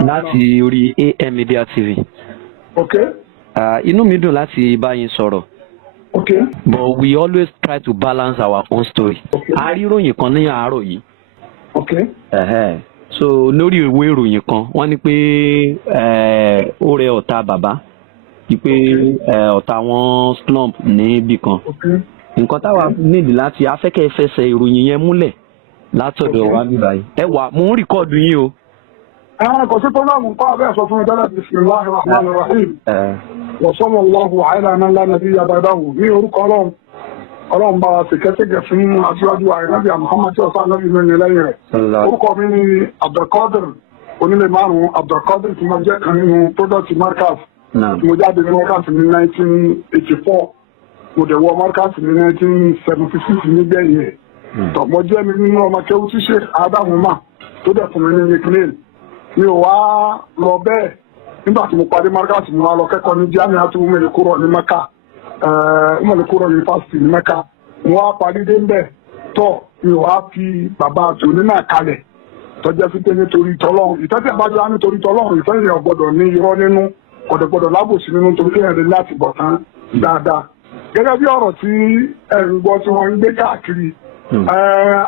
láti orí AM Media TV. Okay. Inú mi dùn láti bá yín sọ̀rọ̀. Okay. But we always try to balance our own story. Okay. A rí ìròyìn kan ní àárọ̀ yìí. Okay. So lórí ìwé ìròyìn kan wọ́n ní pé ó rẹ ọ̀tá bàbá pé ọ̀tá wọn slump níbì kan. Okay. Nǹkan táwa nídìí láti afẹ́kẹ́ fẹsẹ̀ ìròyìn yẹn múlẹ̀ látọ̀dọ̀ wa níbà yìí. Ẹ wà mo ń rìkọ́ọ̀dù yín o. Kò sí programu nǹkan abẹ́ sọ fún mi tẹ́lẹ̀ bisimilahi rahman rahim. Wa sallallahu ala man la nabiyya ba'dahu. Ní orúkọ Ọlọ́run bá wa ṣèkẹ́ṣẹ́kẹ́ fún aṣíwájú àìnábì Muhammad ọ̀sán nábì mẹ́rin lẹ́yìn rẹ̀. Orúkọ mi ni Abdul Qodir Onilemarun. Abdul Qodir tí mo jẹ́ kan nínú Mudirul Markaz. Mo jáde ní Markaz ní 1984. Mo dẹ̀ wọ Markaz ní 1976 nígbẹ̀yìn ẹ̀. Mo jẹ́ mi nínú ọmọ kẹ́wù tí Sheikh Abdul tó dẹ̀ fún mi ní nickname. Mi ò wá lọ bẹ́ẹ̀ nígbà tí mo parí Markaz mi wá lọ kẹ́kọ̀ọ́ ní Jami'atu Umm ní Mẹ́kà. Umm University ní Mẹ́kà. Mo wá parí dé ń bẹ̀ tọ́ mi ò wá fi bàbá àtòní náà kalẹ̀ tọ́jẹ́ fi pé nítorí tọ́lọ́run. Ìtọ́jú àbájá wá nítorí tọ́lọ́run ìfẹ́ yẹn ọ̀gbọ́dọ̀ ní irọ́ nínú ọ̀dọ̀gbọ́dọ̀ lábòsí nínú torí kéèyàn lè láti bọ̀ tán dáadáa. Gẹ́gẹ́ bí ọ̀rọ̀ tí ẹ̀rù gbọ́ tí wọ́n ń gbé káàkiri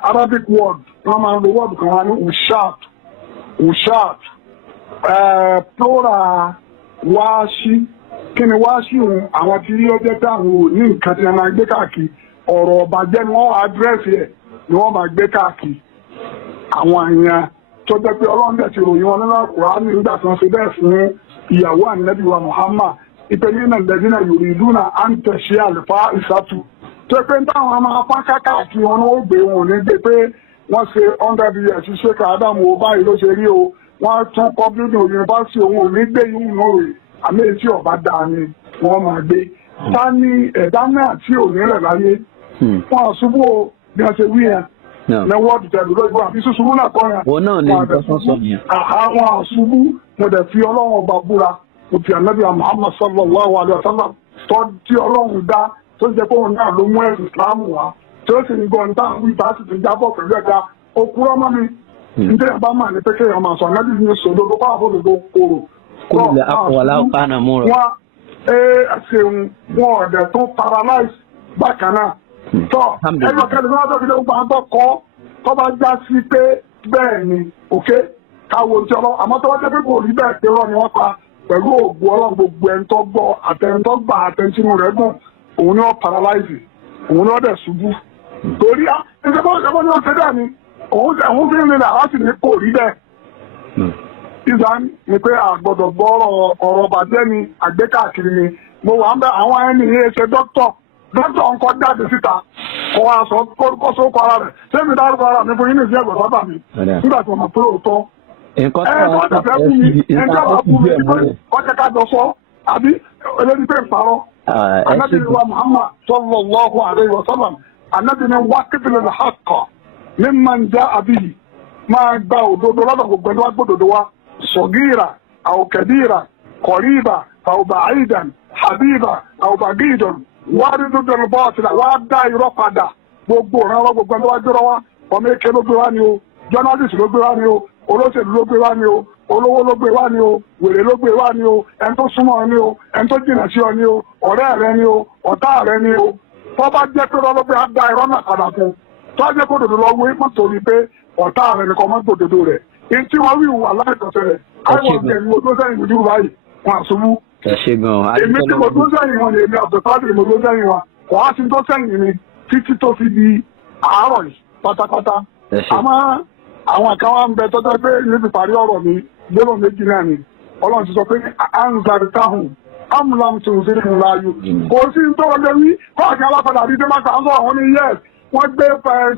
Arabic word wọ́n máa ń lo word kan wá ní ushat plural wáṣí. Kí ni wáṣí òun àwọn tí ó jẹ́ pé àwọn ò ní nǹkan tí wọ́n máa gbé káàkiri ọ̀rọ̀ ọ̀bàjẹ́ ni wọ́n àdírẹ́sì ẹ̀ ni wọ́n máa gbé káàkiri. Àwọn èèyàn tó jẹ́ pé Ọlọ́run dẹ̀ ti ròyìn wọn nínú Kùránì nígbà tí wọ́n ṣe bẹ́ẹ̀ fún ìyàwó Ànábì wa Muhammad ìpènínà lẹ́dínà yuriduna an tashia al-fa'isatu tó pé táwọn máa pán káàkiri wọn ó gbé wọn ní gbé pé wọ́n ṣe 100 years Sheikh Adamu báyìí ló ṣe rí o wọ́n tún kọ́bílì yunifásitì òun ò ní gbé yìí náà rè àmì tí ọba dáa ni wọ́n máa gbé. Ta ni ẹ̀dá náà tí ò ní rẹ̀ láyé wọn àṣubú bí wọ́n ṣe wí yẹn ní wọ́ọ̀dù tẹ̀lú lójú àbí ṣùṣubú náà kọ́ yẹn. Wọ́n náà ní ìtọ́sán sọ yẹn. Àwọn àṣubú mo dẹ̀ fi Ọlọ́run ọba búra mo fi Ànábì Muhammad sallallahu alaihi wasallam tó tí Ọlọ́run dá tó jẹ́ pé òun náà ló mú ẹ̀sìn Islam wá tí ó sì ń gbọ́ níta àwọn ìta sì ti jábọ̀ pẹ̀lú ẹ̀dá okúrọ́ mọ́ mi. Nítorí àbá máa ní pé kéèyàn máa sọ Ànábì ní sòdodo bá àbòdodo kòrò. Kúlẹ̀ àkọwàlá ọ̀pánà múra. Wọ́n ṣeun wọn ọ̀dẹ̀ tó paralyze bákan náà. Tọ́ ẹgbẹ́ kẹ́lẹ́ ní wọ́n tó fi lé gbogbo àgbọ̀ kọ́ tó bá já sí pé bẹ́ẹ̀ ni òkè káwo ti Ọlọ́run àmọ́ tó wá jẹ́ pé kò rí bẹ́ẹ̀ pé rọ́ ni wọ́n pa pẹ̀lú òògùn Ọlọ́run gbogbo ẹni tó gbọ́ àtẹnitọ́ gbà àtẹnitínú rẹ̀ gùn òun ni wọ́n paralyze òun ni wọ́n dẹ̀ ṣubú. Torí ìṣẹ́bọ́ ni wọ́n ṣe dẹ́ ni òun fi ń rìn àwọn sì ní kò rí bẹ́ẹ̀. Ìzán ni pé àgbọ̀dọ̀ gbọ́ ọ̀rọ̀ bàjẹ́ ni àgbékàkiri ni mo wà ń bẹ àwọn ẹni yẹn ṣe dókítọ̀ ń kọ́ jáde síta kọ́ wa sọ kọ́ sókò ara rẹ̀ ṣé mi dárúkọ ara mi fún yín ní ìṣe ẹ̀gbọ́n sábà mi nígbà tí wọ́n mọ̀ pé òótọ́ ẹ̀ẹ́dọ̀dọ̀ fún mi ẹ̀ẹ́dọ̀ fún mi kọ́jẹ́ ká jọ sọ àbí eléyìí pé ń parọ́ Ànábì wa Muhammad sallallahu alaihi wasallam Ànábì ni waqtil haqqa mimman ja'a bihi máa gba òdodo lọ́dọ̀ gbogbo ẹni wá gbódodo wa صغيرة أو كبيرة قريبة أو بعيدا حبيبة أو بعيدا وارد الباطل وابدا يرفض gbogbo ọ̀rọ̀ gbogbo ẹni wá jọrọ wá ọmọ èké ló gbé wá ni o journalist ló gbé wá ni o olóṣèlú ló gbé wá ni o olówó ló gbé wá ni o wèrè ló gbé wá ni o ẹni tó súnmọ́ ọ ni o ẹni tó jìnà sí ọ ni o ọ̀rẹ́ rẹ ni o ọ̀tá rẹ ni o tó bá jẹ́ pé lọ́lọ́gbé á da irọ́ náà padà fún tó jẹ́ kó dòdò lọ́wọ́ mọ́ torí pé ọ̀tá rẹ nìkan mọ́ gbòdòdó rẹ̀ ìtí wọ́n wí wà láìpọ̀tẹ̀ rẹ̀ àwọn ọ̀gẹ̀rẹ̀ mo tó sẹ́yìn ojú báyìí wọn àṣubú. Èmi tí mo tó sẹ́yìn wọn ni èmi àbẹ̀fádì mo tó sẹ́yìn wọn kò á sí tó sẹ́yìn mi títí tó fi di àárọ̀ yìí pátápátá. Àmọ́ àwọn kan wá ń bẹ tọ́jọ́ pé níbi parí ọ̀rọ̀ mi gbọ́dọ̀ méjì náà ni Ọlọ́run ti sọ pé anzari tahun amulam tó ń sírí mu láàyò. Kò sí tó wọlé wí kọ́ àti alápadà rí dé máa kà ń sọ̀rọ̀ wọn ní yẹ́s wọ́n gbé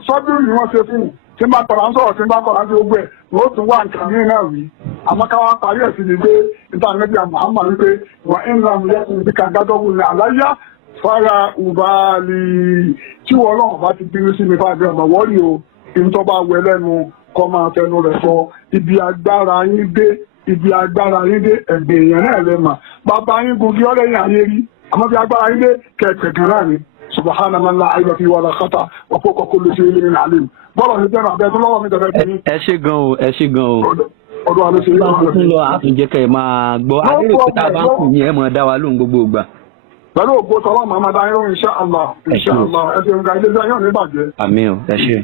sọ́dún ni wọ́n ṣe fún un. Tí n bá tọ̀rọ̀ ń sọ̀rọ̀ tí n bá kọ̀rọ̀ sí gbogbo ẹ̀ ló tún wá nǹkan ní náà wí. Àmọ́ ká wá parí ẹ̀ sí ni pé níta níbi Muhammad wípé wà ń ra mi lẹ́kùn bí kàgádọ́gùn ní àláyá fara ùbáàlì tí wọ́n lọ́wọ́ bá ti bínú sí mi fáwọn ọmọ wọ́ọ̀lì o ìtọ́ bá wẹ lẹ́nu kọ́ máa fẹnu rẹ̀ sọ ibi agbára yín dé ẹ̀gbẹ̀ èèyàn náà lẹ́mà bàbá yín gungi ọ̀rẹ́yìn ayé rí àmọ́ bí agbára yín dé kẹ̀kẹ̀ náà ni subhana man la aiba fi wala khata wa fawqa kulli shay'in alim bọ́lọ̀ ní jẹ́nà abẹ́ tó lọ́wọ́ mi tẹ̀lé. Ẹ ṣé gan o. ọdún wa ló ṣe bá tuntun lọ àtúnjẹ kẹ́ ẹ máa gbọ́ adérò pé tá a bá ń kù yín ẹ máa dá wa lóhùn gbogbo ìgbà. pẹ̀lú ògbó tọ́lọ́ màmá dá yín insha Allah ẹ ṣeun ga ilé iṣẹ́ yóò ní bàjẹ́. àmín o ẹ ṣé.